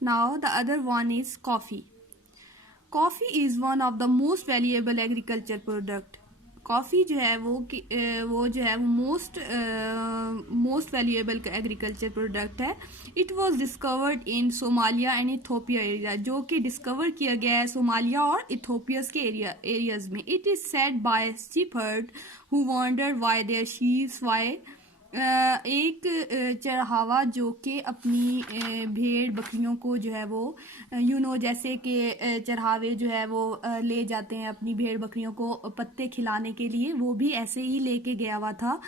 Now the other one is coffee. Coffee is one of the most valuable agriculture product. Coffee जो है वो जो है वो मोस्ट वैल्यूएबल एग्रीकल्चर प्रोडक्ट है. It was discovered in Somalia and Ethiopia area, जो कि discover किया गया है सोमालिया और इथोपियस के एरियाज में. It is said bye shepherd who wondered why their sheep why एक चरहावा जो कि अपनी भेड़ बकरियों को जो है वो जैसे कि चरहावे जो है वो ले जाते हैं अपनी भेड़ बकरियों को पत्ते खिलाने के लिए, वो भी ऐसे ही लेके गया हुआ था.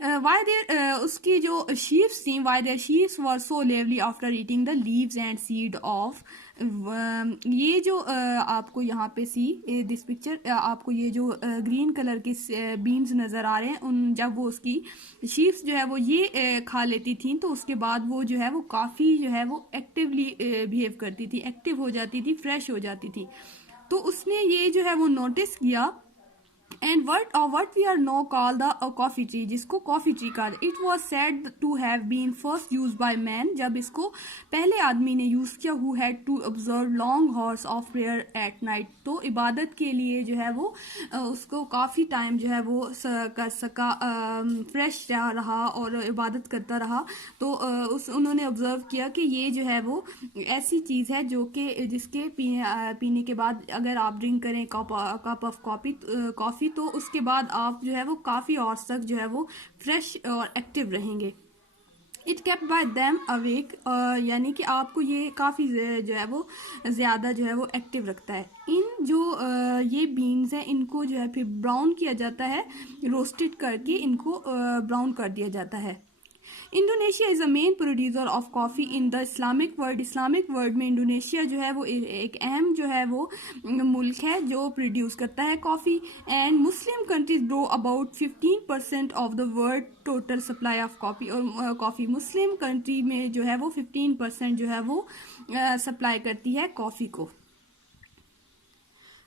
वाई देयर उसकी जो शीप्स थी, why their sheeps were so lively after eating the leaves and seed off. ये जो आपको यहाँ पे दिस पिक्चर आपको ये जो ग्रीन कलर के बीन्स नज़र आ रहे हैं, उन जब वो उसकी शीप्स जो है वो ये खा लेती थी तो उसके बाद वो जो है वो काफ़ी जो है वो एक्टिवली बिहेव करती थी, एक्टिव हो जाती थी, फ्रेश हो जाती थी. तो उसने ये जो है वो नोटिस किया. And what we are now call the coffee tree, जिसको coffee tree कहा. It was said to have been first used by man, जब इसको पहले आदमी ने यूज़ किया, who had to observe long hours of prayer at night. तो इबादत के लिए जो है वो उसको काफ़ी टाइम जो है वो कर सका, फ्रेश रहा और इबादत करता रहा. तो उन्होंने ऑब्जर्व किया कि ये जो है वो ऐसी चीज़ है जो कि जिसके पीने के बाद अगर आप ड्रिंक करें कप ऑफ कॉफ़ी तो उसके बाद आप जो है वो काफ़ी आवर्स तक जो है वो फ्रेश और एक्टिव रहेंगे. It kept bye them awake, यानी कि आपको ये काफ़ी जो है वो ज़्यादा जो है वो एक्टिव रखता है. इन जो ये बीन्स हैं इनको जो है फिर ब्राउन किया जाता है, रोस्टेड करके इनको ब्राउन कर दिया जाता है. Indonesia is a main producer of coffee in the Islamic world. Islamic world में इंडोनेशिया जो है वो एक अहम जो है वो मुल्क है जो प्रोड्यूस करता है coffee. And Muslim countries grow about 15% of the world total supply of coffee. और कॉफ़ी मुस्लिम कंट्री में जो है वो 15% जो है वो सप्लाई करती है कॉफ़ी को.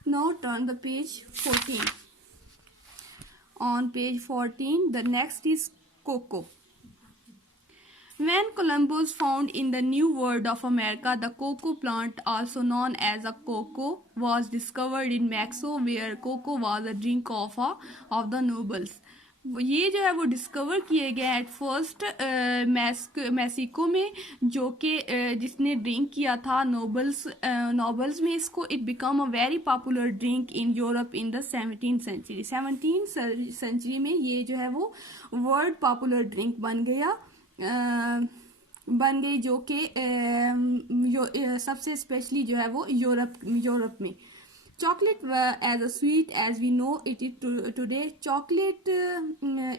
Now turn the page 14. On page 14 the next is cocoa. When Columbus found in the New World of America, the cocoa plant, also known as a cocoa, was discovered in Mexico, where cocoa was a drink of the nobles. ये जो है वो discover किए गए at first Mexico में, जो कि जिसने ड्रिंक किया था नोबल्स में इसको. It become a very popular drink in Europe in the 17th century. 17th century में ये जो है वो वर्ल्ड पॉपुलर ड्रिंक बन गई, जो कि सबसे स्पेशली जो है वो यूरोप में. Chocolate as a sweet as we know it is today. Chocolate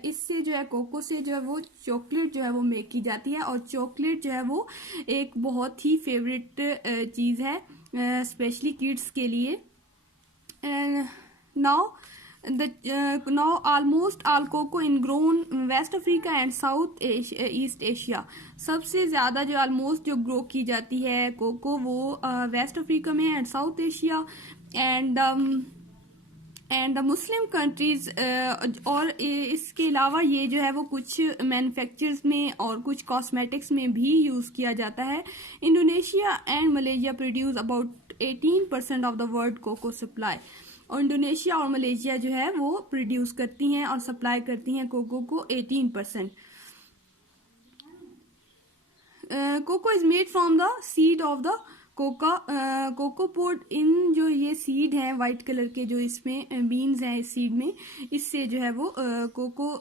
इससे जो है कोको से जो है वो चॉकलेट जो है वो मेक की जाती है, और चॉकलेट जो है वो एक बहुत ही फेवरेट चीज़ है स्पेशली किड्स के लिए. Now almost all cocoa in grown West Africa and South East Asia. सबसे ज़्यादा जो ऑलमोस्ट जो ग्रो की जाती है कोको वो वेस्ट अफ्रीका में and south Asia and the Muslim countries. और इसके अलावा ये जो है वो कुछ मैन्युफैक्चर्स में और कुछ कॉस्मेटिक्स में भी यूज़ किया जाता है. Indonesia and Malaysia produce about 18% of the world cocoa supply. और इंडोनेशिया और मलेशिया जो है वो प्रोड्यूस करती हैं और सप्लाई करती हैं कोको को 18%. Cocoa is made from the seed of the cocoa pod. इन जो ये सीड हैं वाइट कलर के जो इसमें बीन्स हैं इस सीड में, इससे जो है वो कोको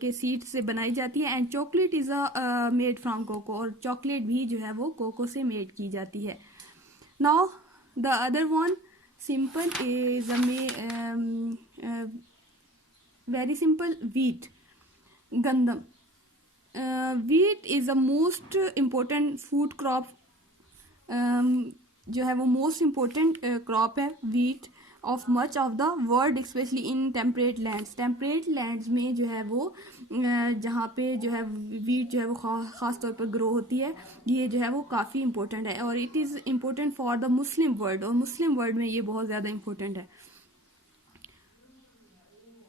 के सीड से बनाई जाती है. And chocolate is a made from cocoa. और चॉकलेट भी जो है वो कोको से मेड की जाती है. Now the other one simple is very simple. Wheat, gandam. Wheat is the most important food crop. जो है वो मोस्ट इम्पोर्टेंट क्रॉप है wheat of much of the world, specially in temperate lands. Temperate lands में जो है वो जहाँ पे जो है वीट जो है वो ख़ास तौर पर ग्रो होती है, ये जो है वो काफ़ी इम्पोर्टेंट है. और it is important for the Muslim world, और मुस्लिम वर्ल्ड में ये बहुत ज़्यादा इम्पोर्टेंट है.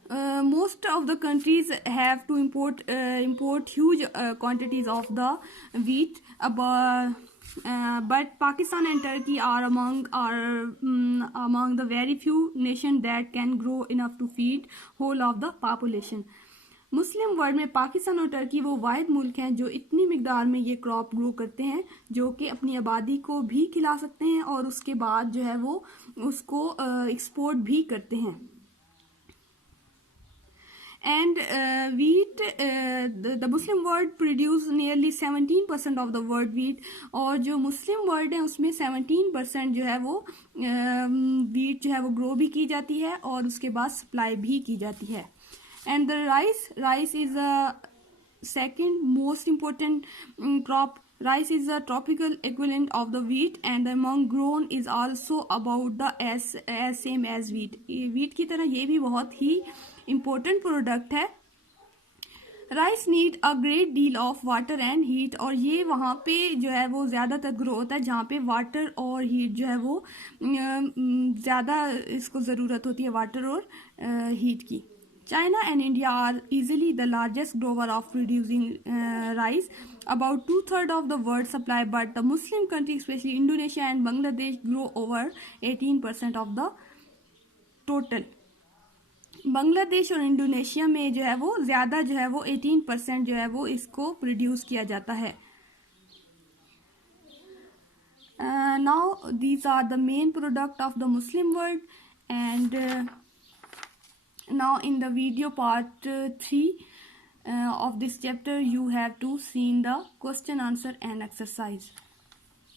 Most of the countries have to import huge quantities of the wheat, but Pakistan and Turkey are among the very few nations that can grow enough to feed whole of the population. Muslim world में पाकिस्तान और Turkey वो वाहिद मुल्क हैं जो इतनी मिकदार में ये crop grow करते हैं जो कि अपनी आबादी को भी खिला सकते हैं और उसके बाद जो है वो उसको एक्सपोर्ट भी करते हैं. And wheat, the Muslim world produce nearly 17% of the world wheat. और जो मुस्लिम वर्ल्ड है उसमें 17% जो है वो wheat जो है वो ग्रो भी की जाती है और उसके बाद सप्लाई भी की जाती है. And the rice is the second most important crop. Rice is the tropical equivalent of the wheat and the amount grown is also about the as same as wheat. Wheat की तरह ये भी बहुत ही important product है. Rice need a great deal of water and heat, और ये वहाँ पे जो है वो ज़्यादातर ग्रो होता है जहाँ पे वाटर और हीट जो है वो ज़्यादा इसको ज़रूरत होती है, वाटर और हीट की. China and India are easily the largest grower of producing rice, about 2/3 of the world supply, but the Muslim countries, especially Indonesia and Bangladesh, grow over 18% of the total. Bangladesh और Indonesia में जो है वो ज़्यादा जो है वो 18% जो है वो इसको प्रोड्यूस किया जाता है. Now these are the main product of the Muslim world, and now in the video part 3 of this chapter you have to see the question, answer and exercise.